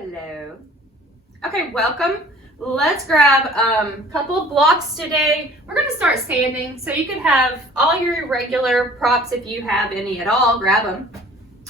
Hello. Okay, welcome. Let's grab a couple of blocks today. We're going to start standing, so you can have all your regular props if you have any at all. Grab them.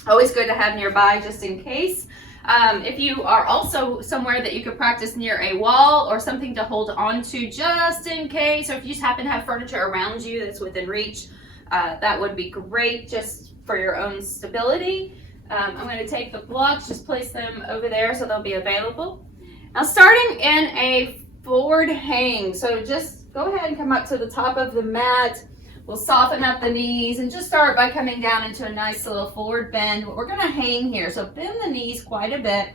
Always good to have nearby just in case. If you are also somewhere that you could practice near a wall or something to hold on to just in case, or if you just happen to have furniture around you that's within reach, that would be great just for your own stability. I'm going to take the blocks, just place them over there so they'll be available. Now starting in a forward hang, so just go ahead and come up to the top of the mat. We'll soften up the knees and just start by coming down into a nice little forward bend. We're going to hang here, so bend the knees quite a bit.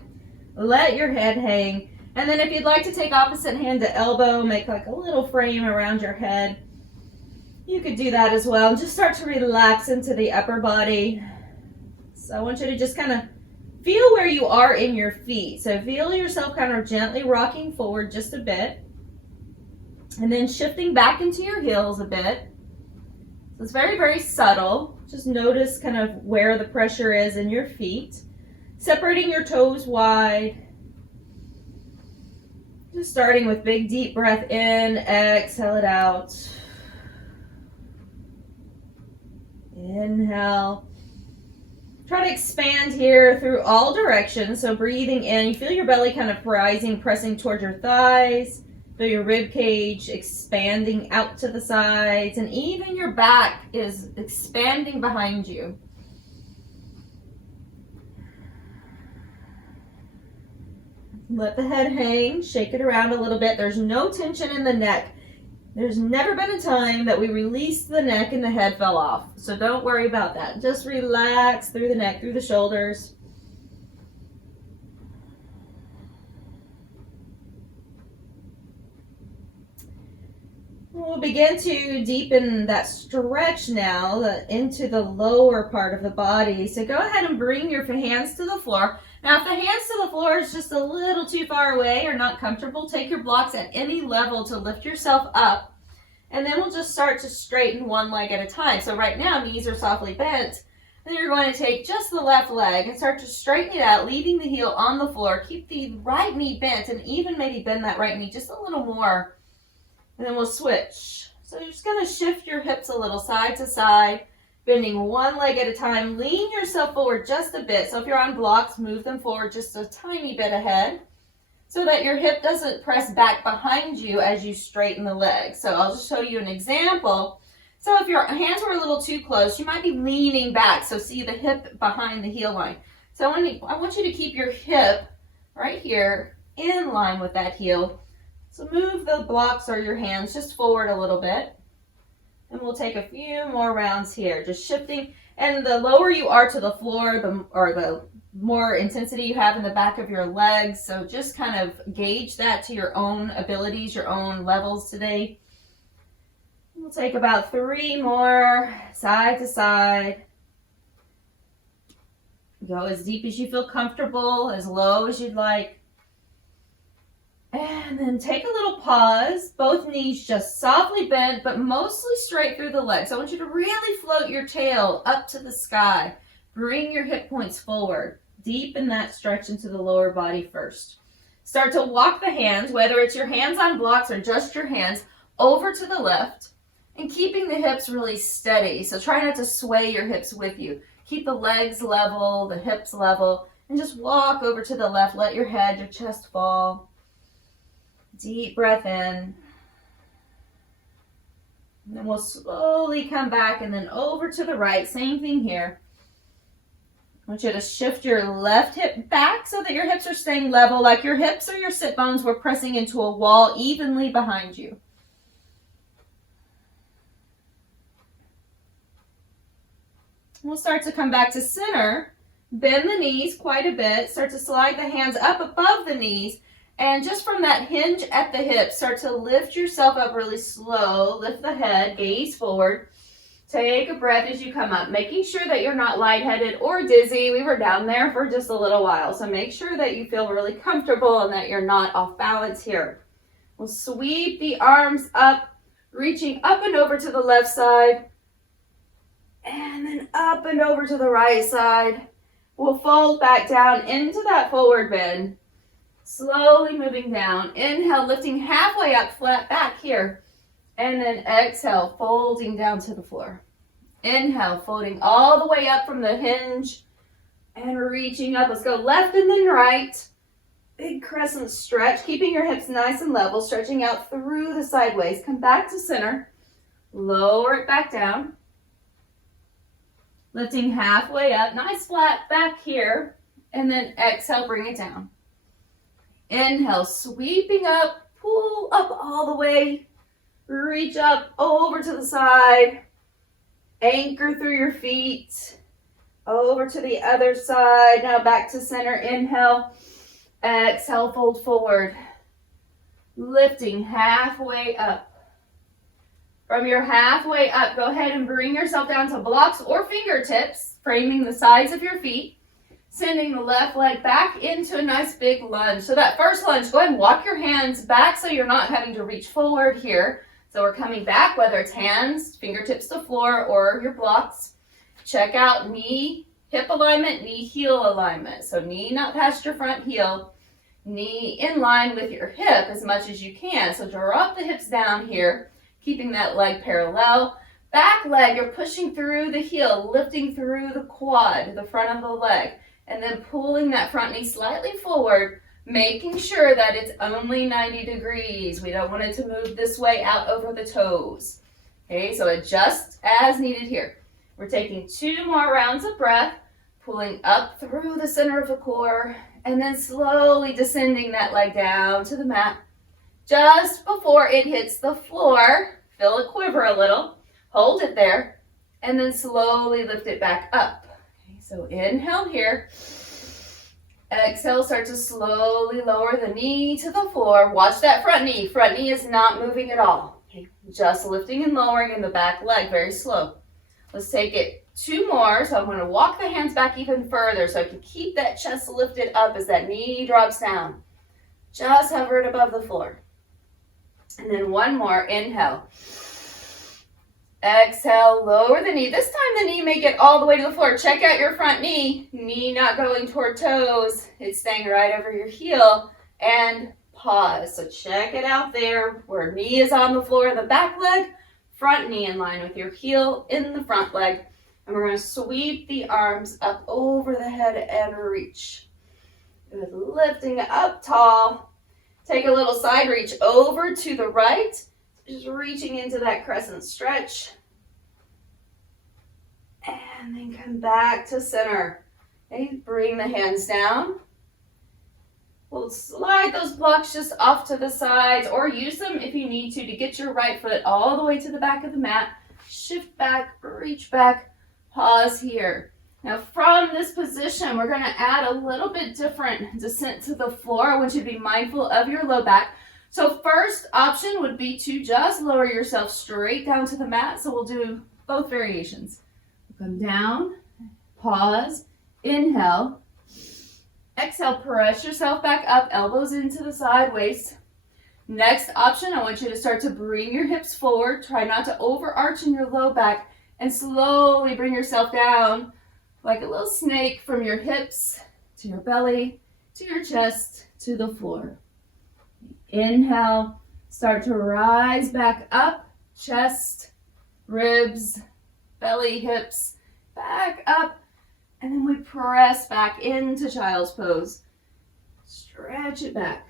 Let your head hang. And then if you'd like to take opposite hand to elbow, make like a little frame around your head, you could do that as well. Just start to relax into the upper body. So I want you to just kind of feel where you are in your feet. So feel yourself kind of gently rocking forward just a bit. And then shifting back into your heels a bit. So it's very, very subtle. Just notice kind of where the pressure is in your feet. Separating your toes wide. Just starting with big deep breath in, exhale it out. Inhale. Try to expand here through all directions. So breathing in, you feel your belly kind of rising, pressing towards your thighs. Feel your rib cage expanding out to the sides, and even your back is expanding behind you. Let the head hang, shake it around a little bit. There's no tension in the neck. There's never been a time that we released the neck and the head fell off. So don't worry about that. Just relax through the neck, through the shoulders. We'll begin to deepen that stretch now into the lower part of the body. So go ahead and bring your hands to the floor. Now, if the hands to the floor is just a little too far away or not comfortable, take your blocks at any level to lift yourself up. And then we'll just start to straighten one leg at a time. So right now, knees are softly bent. Then you're going to take just the left leg and start to straighten it out, leaving the heel on the floor. Keep the right knee bent and even maybe bend that right knee just a little more. And then we'll switch. So you're just going to shift your hips a little side to side, bending one leg at a time. Lean yourself forward just a bit. So if you're on blocks, move them forward just a tiny bit ahead so that your hip doesn't press back behind you as you straighten the leg. So I'll just show you an example. So if your hands were a little too close, you might be leaning back. So see the hip behind the heel line. So I want you to keep your hip right here in line with that heel. So move the blocks or your hands just forward a little bit. And we'll take a few more rounds here, just shifting. And the lower you are to the floor, the more intensity you have in the back of your legs. So just kind of gauge that to your own abilities, your own levels today. We'll take about 3 more, side to side. Go as deep as you feel comfortable, as low as you'd like. And then take a little pause, both knees just softly bent, but mostly straight through the legs. I want you to really float your tail up to the sky. Bring your hip points forward. Deepen that stretch into the lower body first. Start to walk the hands, whether it's your hands on blocks or just your hands, over to the left and keeping the hips really steady. So try not to sway your hips with you. Keep the legs level, the hips level, and just walk over to the left. Let your head, your chest fall. Deep breath in. And then we'll slowly come back and then over to the right. Same thing here. I want you to shift your left hip back so that your hips are staying level, like your hips or your sit bones were pressing into a wall evenly behind you. We'll start to come back to center. Bend the knees quite a bit. Start to slide the hands up above the knees. And just from that hinge at the hip, start to lift yourself up really slow. Lift the head, gaze forward. Take a breath as you come up, making sure that you're not lightheaded or dizzy. We were down there for just a little while, so make sure that you feel really comfortable and that you're not off balance here. We'll sweep the arms up, reaching up and over to the left side, and then up and over to the right side. We'll fold back down into that forward bend. Slowly moving down. Inhale, lifting halfway up, flat back here. And then exhale, folding down to the floor. Inhale, folding all the way up from the hinge and reaching up. Let's go left and then right. Big crescent stretch, keeping your hips nice and level, stretching out through the sideways. Come back to center. Lower it back down. Lifting halfway up, nice flat back here. And then exhale, bring it down. Inhale, sweeping up, pull up all the way. Reach up over to the side. Anchor through your feet. Over to the other side. Now back to center. Inhale. Exhale, fold forward. Lifting halfway up. From your halfway up, go ahead and bring yourself down to blocks or fingertips, framing the sides of your feet. Sending the left leg back into a nice big lunge. So that first lunge, go ahead and walk your hands back so you're not having to reach forward here. So we're coming back, whether it's hands, fingertips to floor, or your blocks. Check out knee, hip alignment, knee, heel alignment. So knee not past your front heel, knee in line with your hip as much as you can. So drop the hips down here, keeping that leg parallel. Back leg, you're pushing through the heel, lifting through the quad, the front of the leg. And then pulling that front knee slightly forward, making sure that it's only 90 degrees. We don't want it to move this way out over the toes. Okay, so adjust as needed here. We're taking 2 more rounds of breath, pulling up through the center of the core, and then slowly descending that leg down to the mat. Just before it hits the floor, feel it quiver a little, hold it there, and then slowly lift it back up. So inhale here. Exhale, start to slowly lower the knee to the floor. Watch that front knee. Front knee is not moving at all. Okay. Just lifting and lowering in the back leg, very slow. Let's take it 2 more. So I'm going to walk the hands back even further so I can keep that chest lifted up as that knee drops down. Just hover it above the floor. And then 1 more. Inhale. Exhale, lower the knee. This time the knee may get all the way to the floor. Check out your front knee. Knee not going toward toes. It's staying right over your heel. And pause. So check it out there where knee is on the floor in the back leg. Front knee in line with your heel in the front leg. And we're going to sweep the arms up over the head and reach. Good. Lifting up tall. Take a little side reach over to the right. Just reaching into that crescent stretch. And then come back to center. Okay, bring the hands down. We'll slide those blocks just off to the sides or use them if you need to get your right foot all the way to the back of the mat. Shift back, reach back, pause here. Now from this position, we're going to add a little bit different descent to the floor. I want you to be mindful of your low back. So first option would be to just lower yourself straight down to the mat. So we'll do both variations. Come down, pause, inhale. Exhale, press yourself back up, elbows into the side, waist. Next option, I want you to start to bring your hips forward. Try not to overarch in your low back and slowly bring yourself down like a little snake from your hips to your belly, to your chest, to the floor. Inhale, start to rise back up, chest, ribs, belly, hips, back up, and then we press back into child's pose. Stretch it back.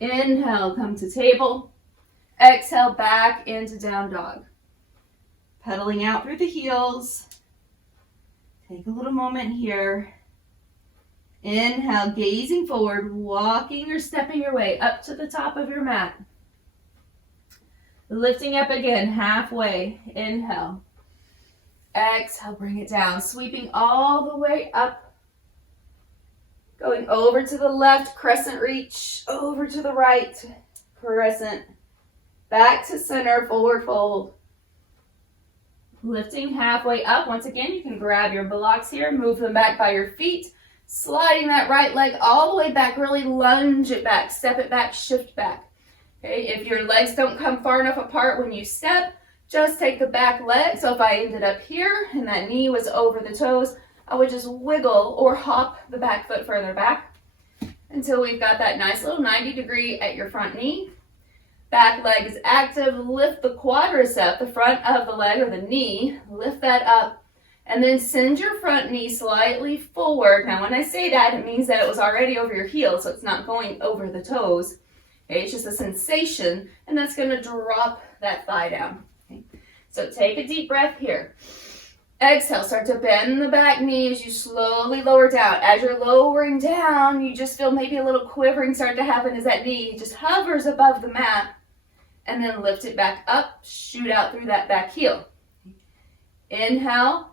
Inhale, come to table. Exhale, back into down dog. Pedaling out through the heels. Take a little moment here. Inhale, gazing forward, walking or stepping your way up to the top of your mat. Lifting up again, halfway. Inhale. Exhale, bring it down. Sweeping all the way up. Going over to the left, crescent reach. Over to the right, crescent. Back to center, forward fold. Lifting halfway up. Once again, you can grab your blocks here, move them back by your feet. Sliding that right leg all the way back, really lunge it back, step it back, shift back. Okay, if your legs don't come far enough apart when you step, just take the back leg. So if I ended up here and that knee was over the toes, I would just wiggle or hop the back foot further back. until we've got that nice little 90-degree at your front knee. Back leg is active. Lift the quadricep, the front of the leg or the knee. Lift that up and then send your front knee slightly forward. Now, when I say that, it means that it was already over your heel, so it's not going over the toes. Okay, it's just a sensation, and that's going to drop that thigh down. Okay. So take a deep breath here. Exhale, start to bend the back knee as you slowly lower down. As you're lowering down, you just feel maybe a little quivering start to happen as that knee just hovers above the mat. And then lift it back up, shoot out through that back heel. Inhale.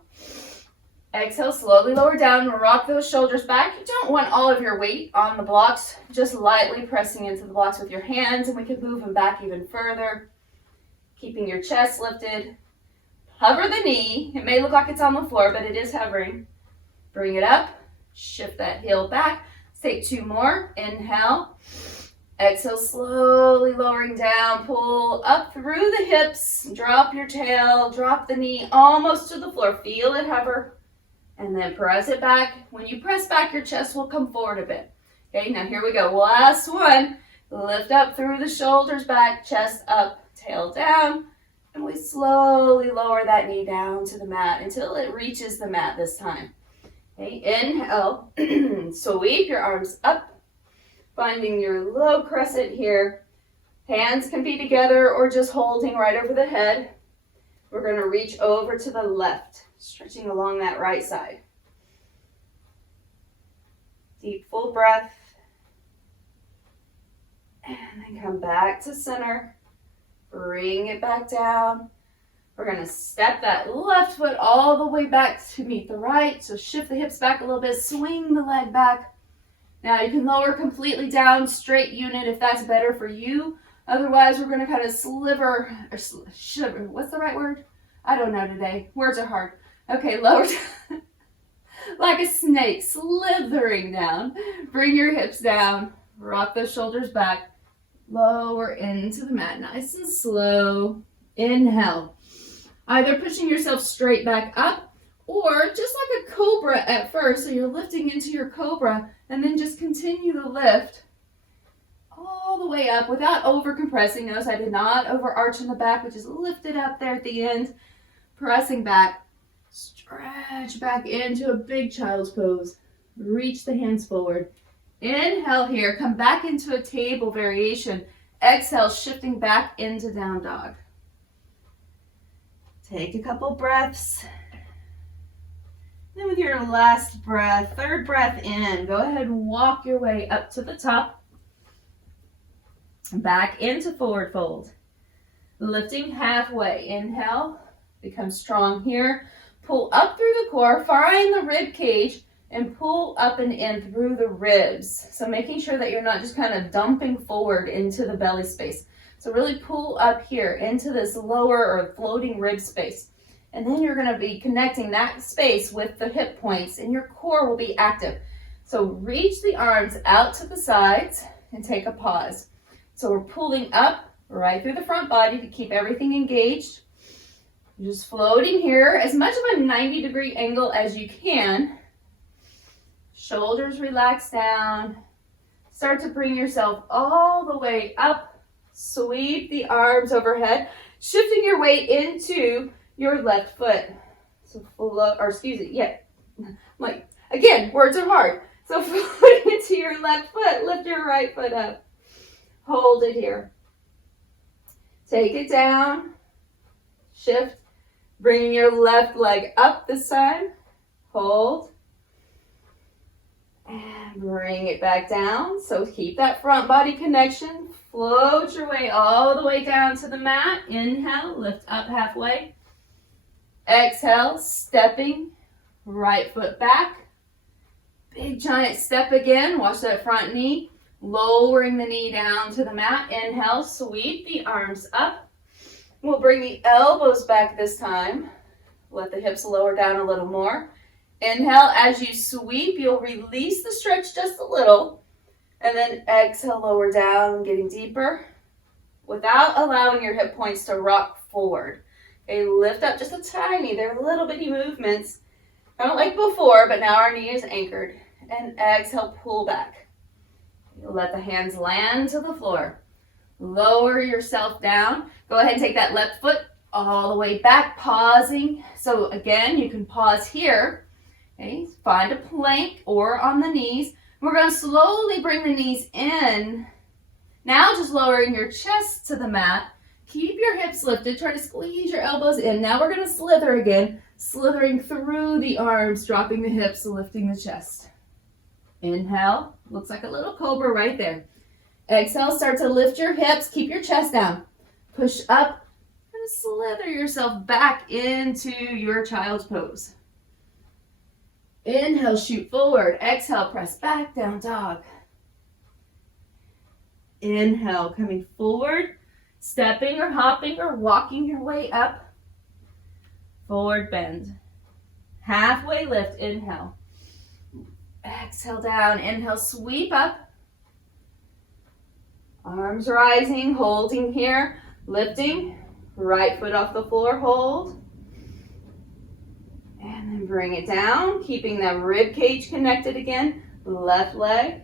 Exhale, slowly lower down, rock those shoulders back. You don't want all of your weight on the blocks, just lightly pressing into the blocks with your hands, and we can move them back even further. Keeping your chest lifted. Hover the knee. It may look like it's on the floor, but it is hovering. Bring it up, shift that heel back. Let's take 2 more. Inhale. Exhale, slowly lowering down, pull up through the hips, drop your tail, drop the knee almost to the floor, feel it hover, and then press it back. When you press back, your chest will come forward a bit. Okay, now here we go, last one. Lift up through the shoulders back, chest up, tail down, and we slowly lower that knee down to the mat until it reaches the mat this time. Okay, inhale, sweep your arms up. Finding your low crescent here. Hands can be together or just holding right over the head. We're going to reach over to the left, stretching along that right side. Deep, full breath. And then come back to center. Bring it back down. We're going to step that left foot all the way back to meet the right. So shift the hips back a little bit, swing the leg back. Now you can lower completely down, straight unit if that's better for you. Otherwise, we're going to kind of sliver, or shiver. What's the right word? I don't know today. Words are hard. Okay, lower down. Like a snake, slithering down. Bring your hips down. Rock those shoulders back. Lower into the mat. Nice and slow. Inhale. Either pushing yourself straight back up, or just like a cobra at first. So you're lifting into your cobra, and then just continue the lift all the way up without over compressing. Notice I did not overarch in the back, but just lift it up there at the end. Pressing back. Stretch back into a big child's pose. Reach the hands forward. Inhale here. Come back into a table variation. Exhale, shifting back into down dog. Take a couple breaths. Then with your last breath, third breath in, go ahead and walk your way up to the top. Back into forward fold. Lifting halfway. Inhale. Become strong here. Pull up through the core. Find the rib cage and pull up and in through the ribs. So making sure that you're not just kind of dumping forward into the belly space. So really pull up here into this lower or floating rib space. And then you're going to be connecting that space with the hip points, and your core will be active. So reach the arms out to the sides and take a pause. So we're pulling up right through the front body to keep everything engaged. You're just floating here, as much of a 90-degree angle as you can. Shoulders relax down. Start to bring yourself all the way up. Sweep the arms overhead, shifting your weight into your left foot. So float, or excuse me, yeah. Like, again, words are hard. So float into your left foot, lift your right foot up. Hold it here. Take it down. Shift. Bringing your left leg up this time. Hold. And bring it back down. So keep that front body connection. Float your way all the way down to the mat. Inhale, lift up halfway. Exhale, stepping, right foot back. Big giant step again. Watch that front knee. Lowering the knee down to the mat. Inhale, sweep the arms up. We'll bring the elbows back this time. Let the hips lower down a little more. Inhale, as you sweep, you'll release the stretch just a little. And then exhale, lower down, getting deeper without allowing your hip points to rock forward. Okay, lift up just a tiny, they're little bitty movements. Kind of like before, but now our knee is anchored. And exhale, pull back. Let the hands land to the floor. Lower yourself down. Go ahead and take that left foot all the way back, pausing. So again, you can pause here. Okay, find a plank or on the knees. We're going to slowly bring the knees in. Now just lowering your chest to the mat. Keep your hips lifted. Try to squeeze your elbows in. Now we're going to slither again, slithering through the arms, dropping the hips, lifting the chest. Inhale. Looks like a little cobra right there. Exhale, start to lift your hips. Keep your chest down. Push up and slither yourself back into your child's pose. Inhale, shoot forward. Exhale, press back, down dog. Inhale, coming forward, stepping or hopping or walking your way up. Forward bend. Halfway lift, inhale. Exhale down, inhale, sweep up. Arms rising, holding here, lifting. Right foot off the floor, hold. And then bring it down, keeping that rib cage connected again. Left leg.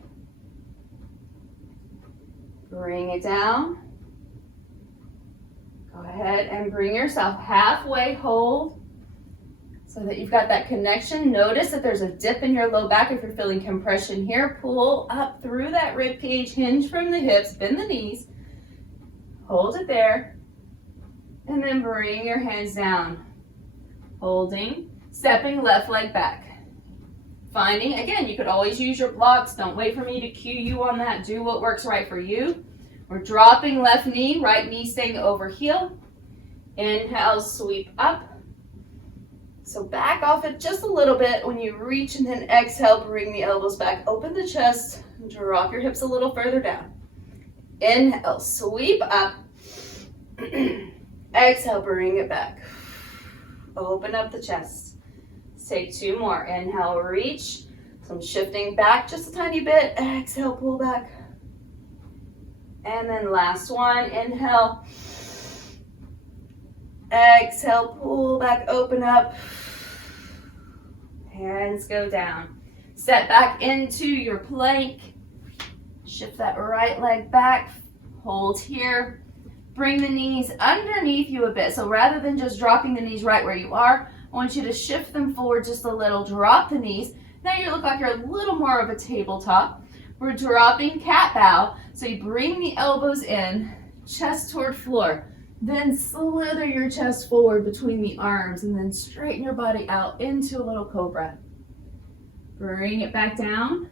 Bring it down. Go ahead and bring yourself halfway, hold. So that you've got that connection. Notice that there's a dip in your low back if you're feeling compression here. Pull up through that rib cage, hinge from the hips, bend the knees. Hold it there. And then bring your hands down. Holding. Stepping left leg back. Finding, again, you could always use your blocks. Don't wait for me to cue you on that. Do what works right for you. We're dropping left knee, right knee staying over heel. Inhale, sweep up. So back off it just a little bit when you reach, and then exhale, bring the elbows back. Open the chest, drop your hips a little further down. Inhale, sweep up. Exhale, bring it back. Open up the chest. Take two more. Inhale, reach. So I'm shifting back just a tiny bit. Exhale, pull back. And then last one. Inhale. Exhale, pull back, open up. Hands go down. Step back into your plank. Shift that right leg back. Hold here. Bring the knees underneath you a bit. So rather than just dropping the knees right where you are, I want you to shift them forward just a little. Drop the knees. Now you look like you're a little more of a tabletop. We're dropping cat bow. So you bring the elbows in, chest toward floor. Then slither your chest forward between the arms and then straighten your body out into a little cobra. Bring it back down.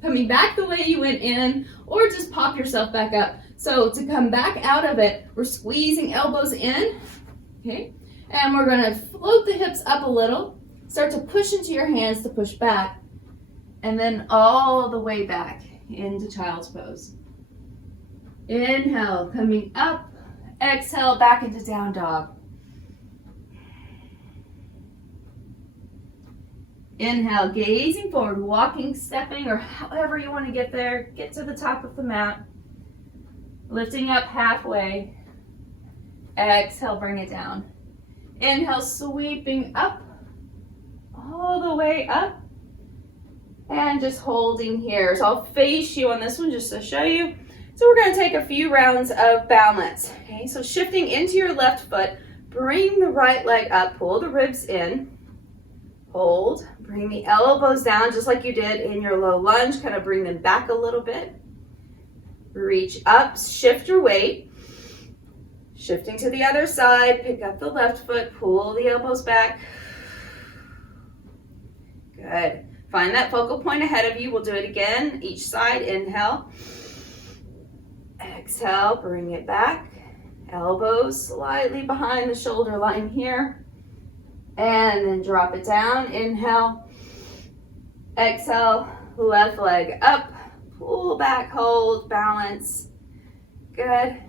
Coming back the way you went in, or just pop yourself back up. So to come back out of it, we're squeezing elbows in, okay? And we're gonna float the hips up a little. Start to push into your hands to push back. And then all the way back into child's pose. Inhale, coming up. Exhale, back into down dog. Inhale, gazing forward, walking, stepping, or however you want to get there. Get to the top of the mat. Lifting up halfway. Exhale, bring it down. Inhale, sweeping up. All the way up. And just holding here. So I'll face you on this one just to show you. So we're going to take a few rounds of balance. Okay, so shifting into your left foot, bring the right leg up, pull the ribs in, hold, bring the elbows down just like you did in your low lunge, kind of bring them back a little bit. Reach up, shift your weight, shifting to the other side, pick up the left foot, pull the elbows back. Good. Find that focal point ahead of you. We'll do it again, each side. Inhale. Exhale, bring it back. Elbows slightly behind the shoulder line here. And then drop it down. Inhale. Exhale, left leg up. Pull back, hold, balance. Good.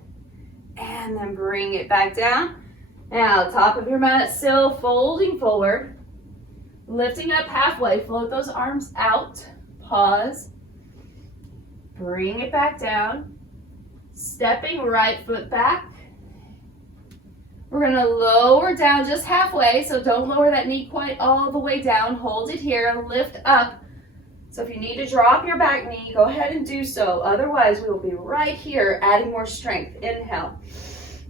And then bring it back down. Now, top of your mat, still folding forward. Lifting up halfway, float those arms out. Pause. Bring it back down. Stepping right foot back. We're going to lower down just halfway, so don't lower that knee quite all the way down. Hold it here, lift up. So if you need to drop your back knee, go ahead and do so. Otherwise, we will be right here adding more strength. Inhale.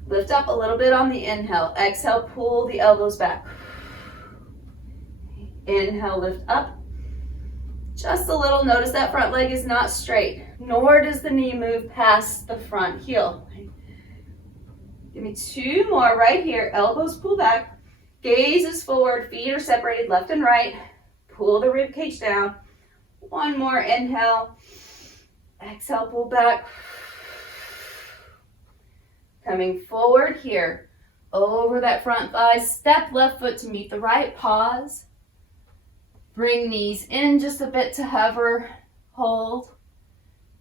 Lift up a little bit on the inhale. Exhale, pull the elbows back. Inhale, lift up. Just a little. Notice that front leg is not straight, nor does the knee move past the front heel. Give me 2 more right here. Elbows pull back. Gaze is forward. Feet are separated left and right. Pull the rib cage down. 1 more. Inhale. Exhale, pull back. Coming forward here. Over that front thigh. Step left foot to meet the right. Pause. Bring knees in just a bit to hover. Hold.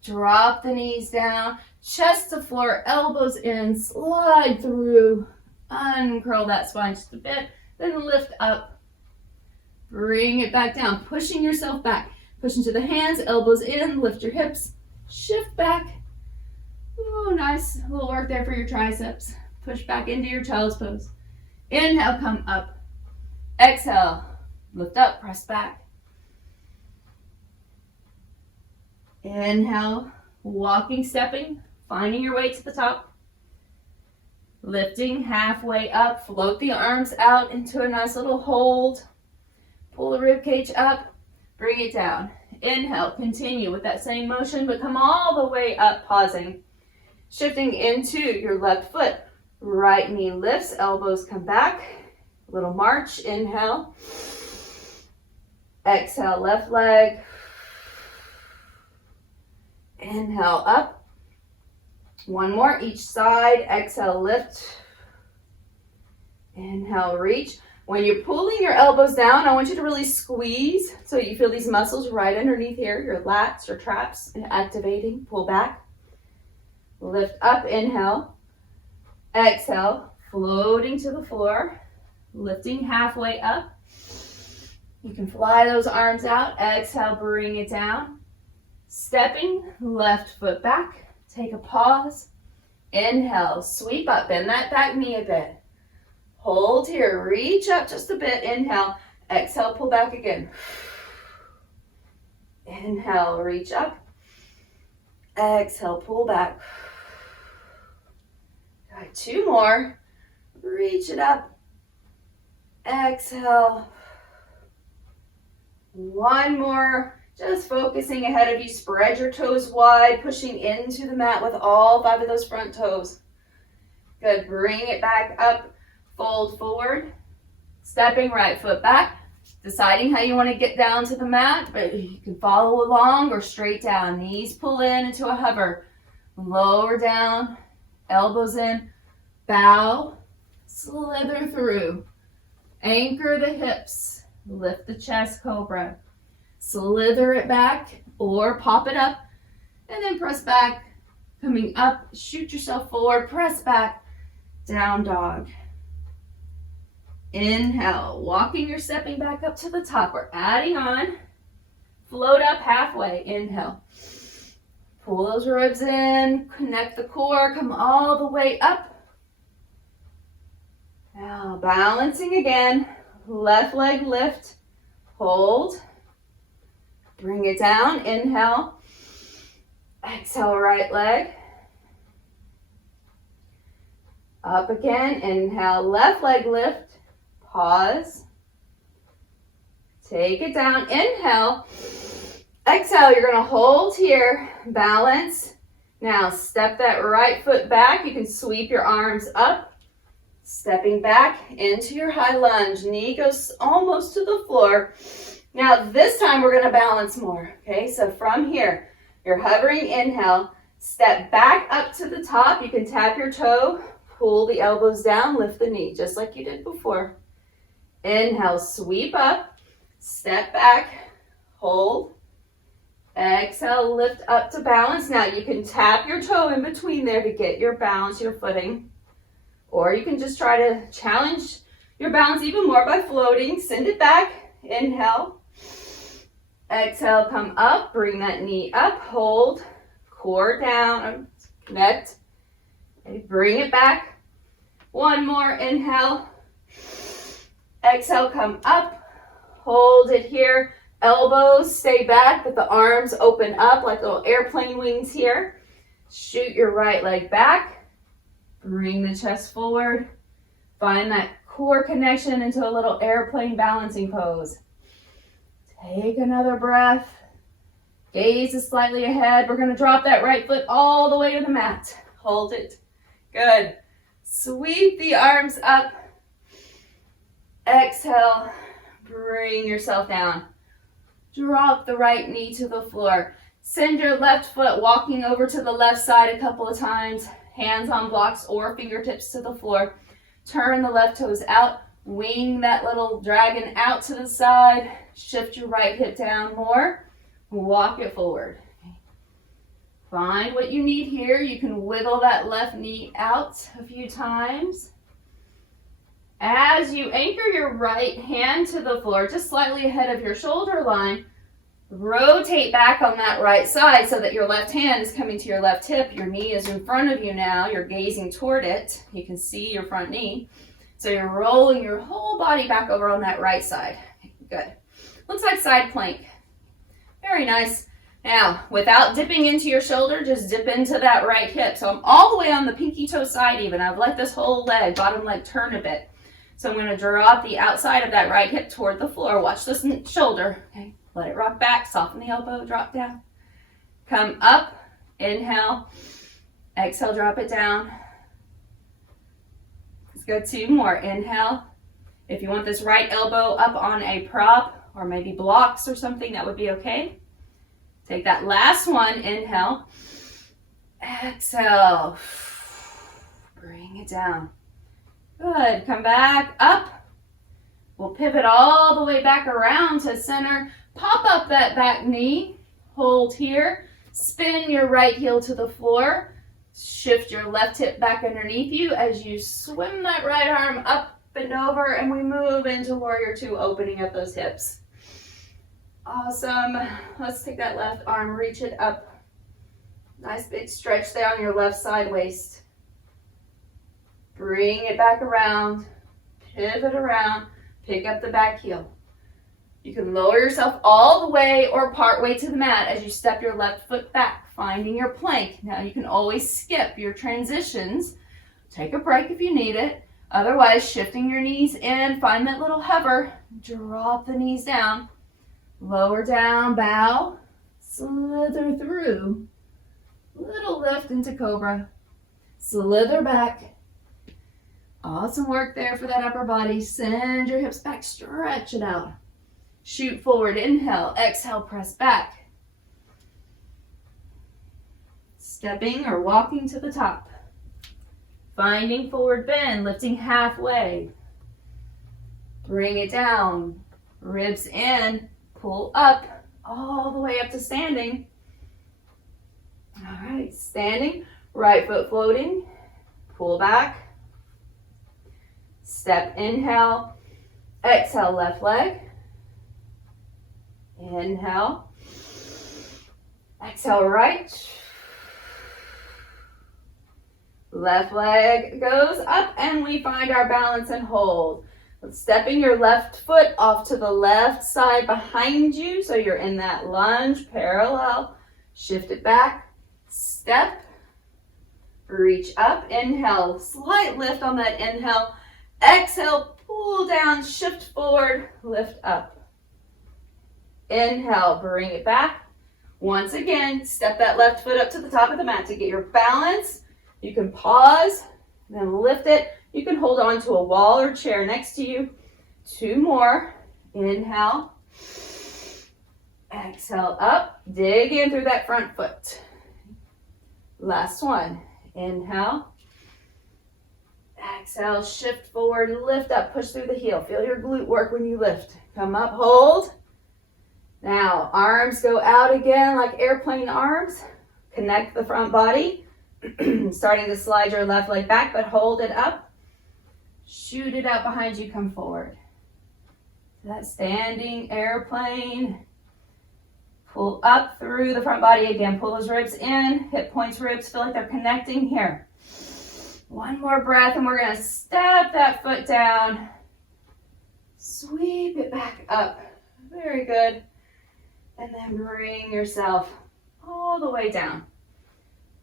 Drop the knees down. Chest to floor. Elbows in. Slide through. Uncurl that spine just a bit. Then lift up. Bring it back down. Pushing yourself back. Push into the hands. Elbows in. Lift your hips. Shift back. Ooh, nice little work there for your triceps. Push back into your child's pose. Inhale, come up. Exhale. Lift up, press back. Inhale, walking, stepping, finding your way to the top. Lifting halfway up, float the arms out into a nice little hold. Pull the rib cage up, bring it down. Inhale, continue with that same motion, but come all the way up, pausing. Shifting into your left foot. Right knee lifts, elbows come back. Little march, inhale. Exhale, left leg. Inhale, up. 1 more each side. Exhale, lift. Inhale, reach. When you're pulling your elbows down, I want you to really squeeze so you feel these muscles right underneath here, your lats, your traps, and activating. Pull back. Lift up, inhale. Exhale, floating to the floor. Lifting halfway up. You can fly those arms out. Exhale, bring it down. Stepping, left foot back. Take a pause. Inhale, sweep up. Bend that back knee a bit. Hold here. Reach up just a bit. Inhale. Exhale, pull back again. Inhale, reach up. Exhale, pull back. Got 2 more. Reach it up. Exhale. 1 more. Just focusing ahead of you. Spread your toes wide, pushing into the mat with all 5 of those front toes. Good. Bring it back up. Fold forward. Stepping right foot back. Deciding how you want to get down to the mat, but you can follow along or straight down. Knees pull in into a hover. Lower down. Elbows in. Bow. Slither through. Anchor the hips. Lift the chest, cobra. Slither it back or pop it up and then press back. Coming up, shoot yourself forward, press back, down dog. Inhale, walking or stepping back up to the top. We're adding on. Float up halfway. Inhale. Pull those ribs in, connect the core, come all the way up. Now balancing again. Left leg lift, hold, bring it down, inhale, exhale, right leg, up again, inhale, left leg lift, pause, take it down, inhale, exhale, you're gonna hold here, balance. Now step that right foot back, you can sweep your arms up. Stepping back into your high lunge. Knee goes almost to the floor. Now this time we're going to balance more. Okay, so from here, you're hovering, inhale. Step back up to the top. You can tap your toe. Pull the elbows down. Lift the knee, just like you did before. Inhale, sweep up. Step back. Hold. Exhale, lift up to balance. Now you can tap your toe in between there to get your balance, your footing. Or you can just try to challenge your balance even more by floating. Send it back. Inhale. Exhale, come up. Bring that knee up. Hold. Core down. Connect. Okay, bring it back. 1 more. Inhale. Exhale, come up. Hold it here. Elbows stay back, but the arms open up like little airplane wings here. Shoot your right leg back. Bring the chest forward. Find that core connection into a little airplane balancing pose. Take another breath. Gaze is slightly ahead. We're going to drop that right foot all the way to the mat. Hold it. Good. Sweep the arms up. Exhale. Bring yourself down. Drop the right knee to the floor. Send your left foot walking over to the left side a couple of times. Hands on blocks or fingertips to the floor. Turn the left toes out. Wing that little dragon out to the side. Shift your right hip down more. Walk it forward. Find what you need here. You can wiggle that left knee out a few times. As you anchor your right hand to the floor, just slightly ahead of your shoulder line, rotate back on that right side so that your left hand is coming to your left hip. Your knee is in front of you now. You're gazing toward it. You can see your front knee. So you're rolling your whole body back over on that right side. Good. Looks like side plank. Very nice. Now, without dipping into your shoulder, just dip into that right hip. So I'm all the way on the pinky toe side even. I've let this whole leg, bottom leg, turn a bit. So I'm going to drop the outside of that right hip toward the floor. Watch this shoulder. Okay. Let it rock back. Soften the elbow. Drop down. Come up. Inhale. Exhale. Drop it down. Let's go 2 more. Inhale. If you want this right elbow up on a prop or maybe blocks or something, that would be okay. Take that last one. Inhale. Exhale. Bring it down. Good. Come back up. We'll pivot all the way back around to center. Pop up that back knee. Hold here. Spin your right heel to the floor. Shift your left hip back underneath you as you swim that right arm up and over, and we move into Warrior 2, opening up those hips. Awesome. Let's take that left arm, reach it up. Nice big stretch there on your left side waist. Bring it back around, pivot around, pick up the back heel. You can lower yourself all the way or part way to the mat as you step your left foot back, finding your plank. Now you can always skip your transitions. Take a break if you need it. Otherwise, shifting your knees in, find that little hover, drop the knees down, lower down, bow, slither through, little lift into cobra, slither back. Awesome work there for that upper body. Send your hips back, stretch it out. Shoot forward, inhale, exhale, press back. Stepping or walking to the top. Finding forward bend, lifting halfway. Bring it down, ribs in, pull up, all the way up to standing. All right, standing, right foot floating, pull back. Step, inhale, exhale, left leg. Inhale, exhale, right. Left leg goes up and we find our balance and hold. Stepping your left foot off to the left side behind you so you're in that lunge, parallel. Shift it back, step, reach up, inhale, slight lift on that inhale. Exhale, pull down, shift forward, lift up. Inhale, bring it back. Once again, step that left foot up to the top of the mat to get your balance. You can pause, then lift it. You can hold on to a wall or chair next to you. 2 more. Inhale. Exhale up. Dig in through that front foot. Last one. Inhale. Exhale, shift forward, lift up, push through the heel. Feel your glute work when you lift. Come up, hold. Now, arms go out again like airplane arms. Connect the front body. Starting to slide your left leg back, but hold it up. Shoot it out behind you, come forward. That standing airplane. Pull up through the front body again. Pull those ribs in, hip points, ribs, feel like they're connecting here. 1 more breath and we're going to step that foot down. Sweep it back up. Very good. And then bring yourself all the way down.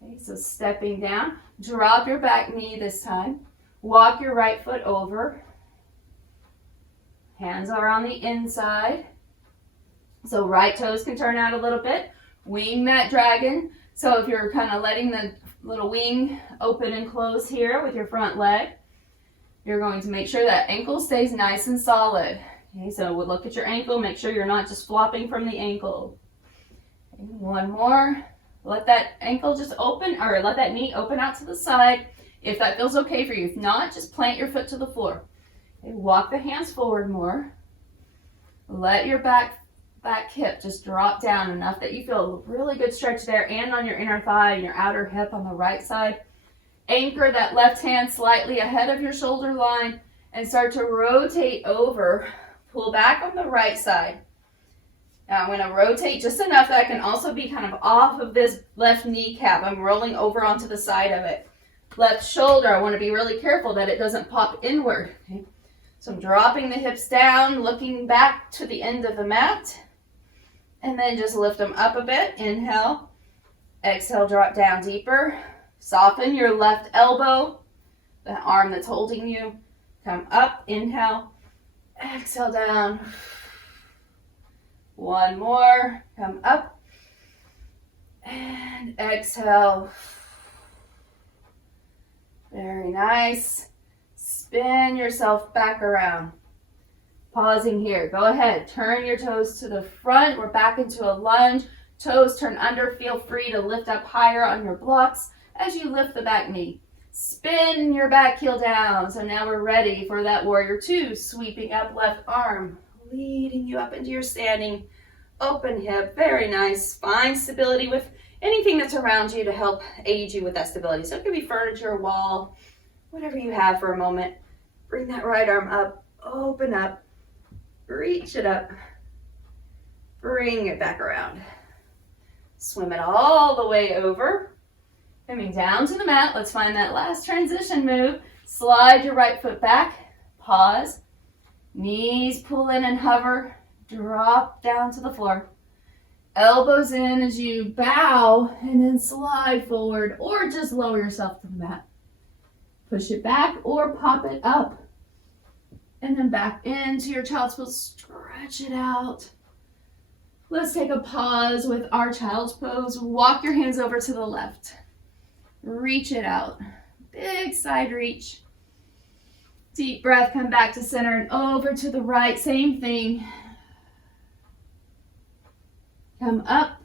Okay, so stepping down, drop your back knee this time. Walk your right foot over. Hands are on the inside. So right toes can turn out a little bit. Wing that dragon. So if you're kind of letting the little wing open and close here with your front leg, you're going to make sure that ankle stays nice and solid. Okay, so we'll look at your ankle, make sure you're not just flopping from the ankle. Okay, one more. Let that ankle just open, or let that knee open out to the side if that feels okay for you. If not, just plant your foot to the floor. Okay, walk the hands forward more. Let your back hip just drop down enough that you feel a really good stretch there and on your inner thigh and your outer hip on the right side. Anchor that left hand slightly ahead of your shoulder line and start to rotate over. Pull back on the right side. Now I'm going to rotate just enough that I can also be kind of off of this left kneecap. I'm rolling over onto the side of it. Left shoulder, I want to be really careful that it doesn't pop inward. Okay? So I'm dropping the hips down, looking back to the end of the mat. And then just lift them up a bit. Inhale. Exhale, drop down deeper. Soften your left elbow, the arm that's holding you. Come up, inhale. Exhale down. One more. Come up. And exhale. Very nice. Spin yourself back around. Pausing here. Go ahead. Turn your toes to the front. We're back into a lunge. Toes turn under. Feel free to lift up higher on your blocks as you lift the back knee. Spin your back heel down. So now we're ready for that warrior two. Sweeping up left arm. Leading you up into your standing. Open hip. Very nice. Find stability with anything that's around you to help aid you with that stability. So it could be furniture, wall, whatever you have for a moment. Bring that right arm up. Open up. Reach it up. Bring it back around. Swim it all the way over. Coming down to the mat. Let's find that last transition move. Slide your right foot back. Pause. Knees pull in and hover. Drop down to the floor. Elbows in as you bow and then slide forward or just lower yourself to the mat. Push it back or pop it up. And then back into your child's pose. Stretch it out. Let's take a pause with our child's pose. Walk your hands over to the left. Reach it out. Big side reach. Deep breath. Come back to center and over to the right. Same thing. Come up.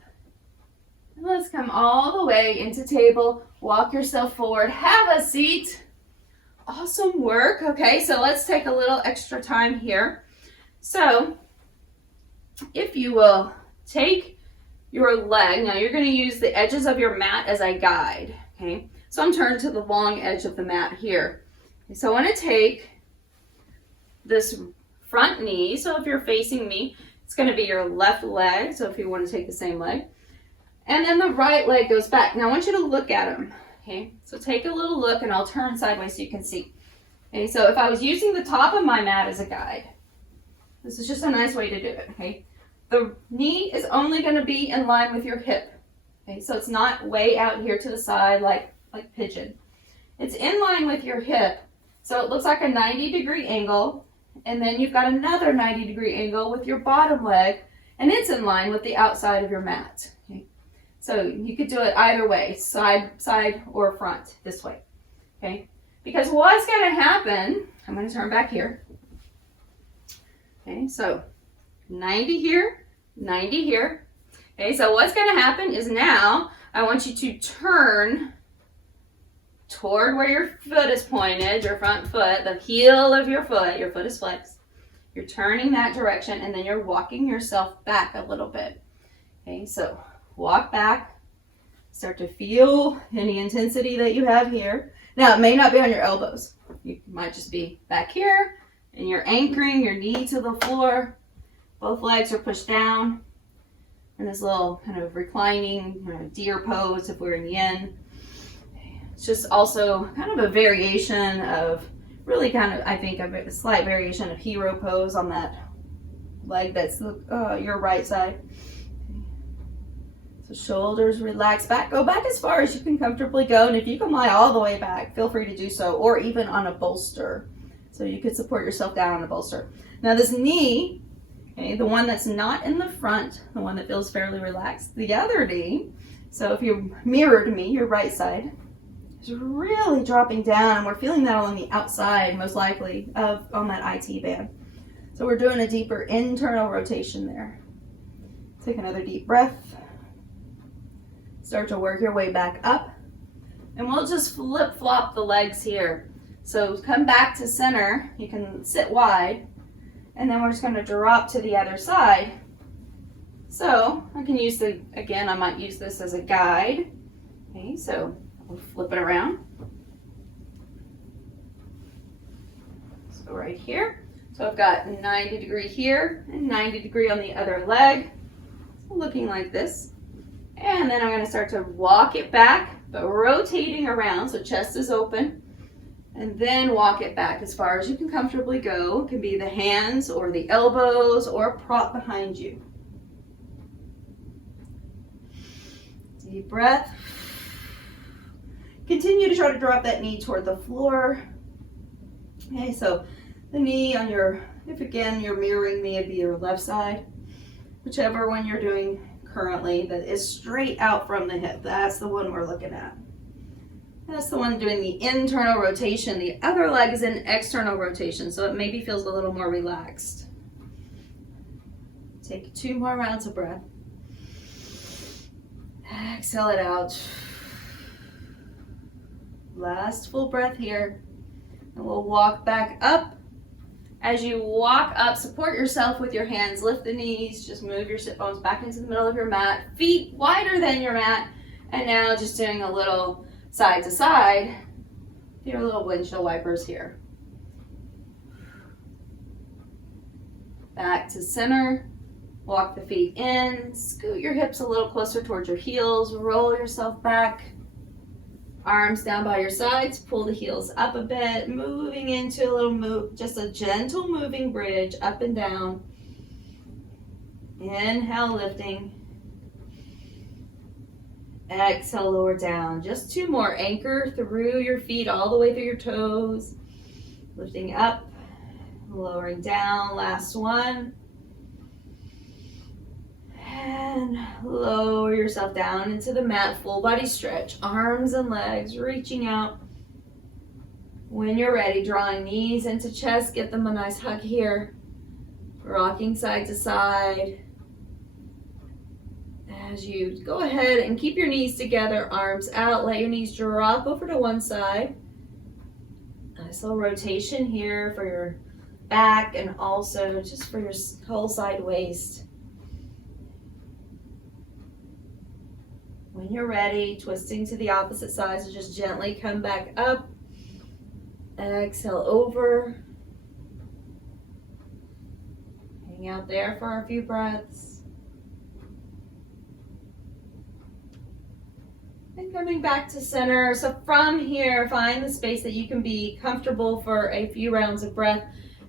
And let's come all the way into table. Walk yourself forward. Have a seat. Awesome work. Okay, so let's take a little extra time here. So if you will take your leg, now you're going to use the edges of your mat as a guide. Okay, so I'm turned to the long edge of the mat here. Okay, so I want to take this front knee. So if you're facing me, it's going to be your left leg. So if you want to take the same leg, and then the right leg goes back. Now I want you to look at them. Okay, so take a little look and I'll turn sideways so you can see. Okay, so if I was using the top of my mat as a guide, this is just a nice way to do it. Okay, the knee is only going to be in line with your hip. Okay, so it's not way out here to the side like pigeon. It's in line with your hip. So it looks like a 90-degree angle, and then you've got another 90-degree angle with your bottom leg, and it's in line with the outside of your mat. Okay. So you could do it either way, side or front, this way. Okay, because what's going to happen, I'm going to turn back here. Okay, so 90 here, 90 here. Okay, so what's going to happen is now I want you to turn toward where your foot is pointed, your front foot, the heel of your foot is flexed. You're turning that direction, and then you're walking yourself back a little bit. Okay, so walk back. Start to feel any intensity that you have here. Now, it may not be on your elbows. You might just be back here, and you're anchoring your knee to the floor. Both legs are pushed down in this little kind of reclining deer pose if we're in yin. It's just also kind of a variation of, really kind of, I think, a slight variation of hero pose on that leg that's your right side. So shoulders relax back. Go back as far as you can comfortably go. And if you can lie all the way back, feel free to do so, or even on a bolster. So you could support yourself down on a bolster. Now this knee, okay, the one that's not in the front, the one that feels fairly relaxed, the other knee, so if you mirrored me, your right side, is really dropping down, and we're feeling that along the outside, most likely, on that IT band. So we're doing a deeper internal rotation there. Take another deep breath. Start to work your way back up. And we'll just flip-flop the legs here. So come back to center. You can sit wide. And then we're just going to drop to the other side. So I can use again, I might use this as a guide. Okay, so we'll flip it around. So right here. So I've got 90 degree here and 90 degree on the other leg. So looking like this. And then I'm going to start to walk it back, but rotating around so chest is open. And then walk it back as far as you can comfortably go. It can be the hands or the elbows or a prop behind you. Deep breath. Continue to try to drop that knee toward the floor. Okay, so the knee on if again you're mirroring me, it'd be your left side. Whichever one you're doing currently that is straight out from the hip. That's the one we're looking at. That's the one doing the internal rotation. The other leg is in external rotation, so it maybe feels a little more relaxed. Take 2 more rounds of breath. Exhale it out. Last full breath here. And we'll walk back up. As you walk up, support yourself with your hands. Lift the knees. Just move your sit bones back into the middle of your mat. Feet wider than your mat. And now just doing a little side to side. Your little windshield wipers here. Back to center. Walk the feet in, scoot your hips a little closer towards your heels, roll yourself back, arms down by your sides, pull the heels up a bit, moving into a little move, just a gentle moving bridge up and down. Inhale, lifting. Exhale, lower down. Just 2 more. Anchor through your feet all the way through your toes. Lifting up, lowering down. Last one. And lower yourself down into the mat, full body stretch, arms and legs reaching out. When you're ready, drawing knees into chest, get them a nice hug here. Rocking side to side. As you go ahead and keep your knees together, arms out, let your knees drop over to one side. Nice little rotation here for your back and also just for your whole side waist. When you're ready, twisting to the opposite side, so just gently come back up. Exhale over. Hang out there for a few breaths. And coming back to center. So from here, find the space that you can be comfortable for a few rounds of breath.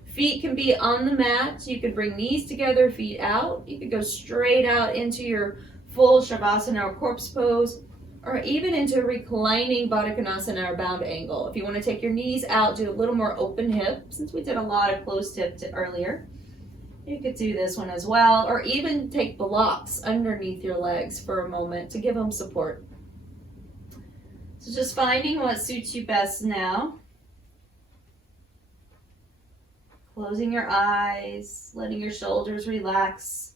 Feet can be on the mat. You could bring knees together, feet out. You could go straight out into your full Shavasana or corpse pose, or even into reclining Baddha Konasana or bound angle. If you want to take your knees out, do a little more open hip, since we did a lot of closed hip earlier. You could do this one as well, or even take blocks underneath your legs for a moment to give them support. So just finding what suits you best now. Closing your eyes, letting your shoulders relax.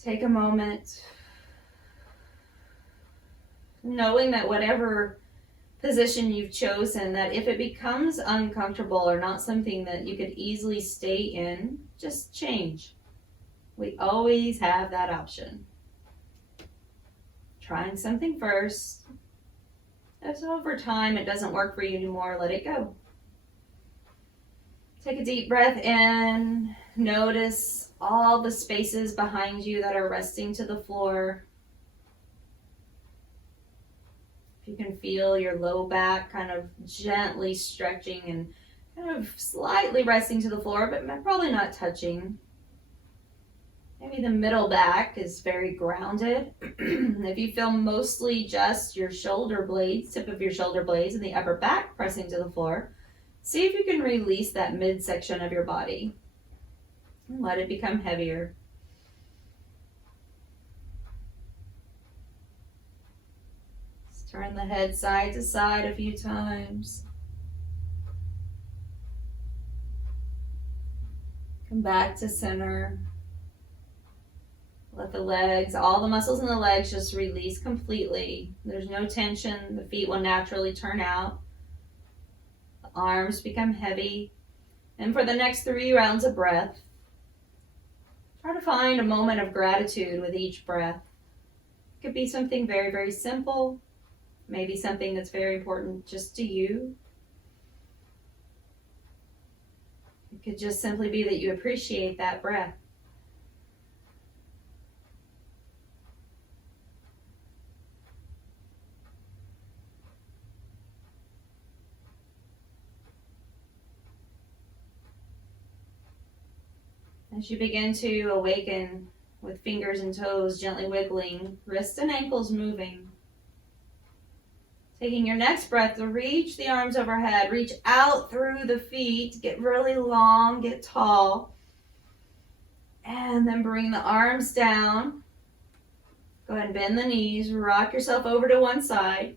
Take a moment, knowing that whatever position you've chosen, that if it becomes uncomfortable or not something that you could easily stay in, just change. We always have that option. Trying something first. If over time it doesn't work for you anymore, let it go. Take a deep breath in. Notice all the spaces behind you that are resting to the floor. If you can feel your low back kind of gently stretching and kind of slightly resting to the floor, but probably not touching. Maybe the middle back is very grounded. If you feel mostly just your shoulder blades, tip of your shoulder blades and the upper back pressing to the floor, see if you can release that midsection of your body and let it become heavier. Just turn the head side to side a few times. Come back to center. Let the legs, all the muscles in the legs just release completely. There's no tension. The feet will naturally turn out. The arms become heavy. And for the next 3 rounds of breath, try to find a moment of gratitude with each breath. It could be something very, very simple. Maybe something that's very important just to you. It could just simply be that you appreciate that breath. As you begin to awaken with fingers and toes gently wiggling, wrists and ankles moving. Taking your next breath to reach the arms overhead, reach out through the feet, get really long, get tall. And then bring the arms down. Go ahead and bend the knees, rock yourself over to one side.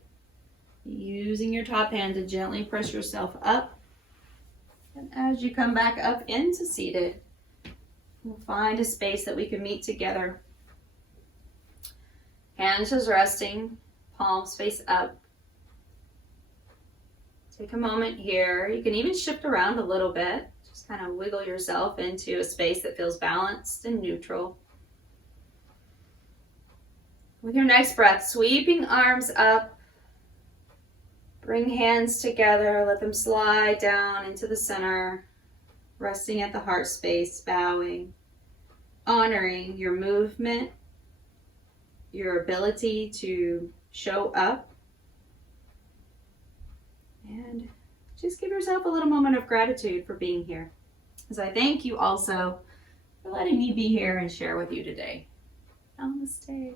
Using your top hand to gently press yourself up. And as you come back up into seated, we'll find a space that we can meet together. Hands just resting, palms face up. Take a moment here. You can even shift around a little bit. Just kind of wiggle yourself into a space that feels balanced and neutral. With your next breath, sweeping arms up. Bring hands together. Let them slide down into the center. Resting at the heart space, bowing. Honoring your movement, your ability to show up. And just give yourself a little moment of gratitude for being here. As I thank you also for letting me be here and share with you today. Namaste.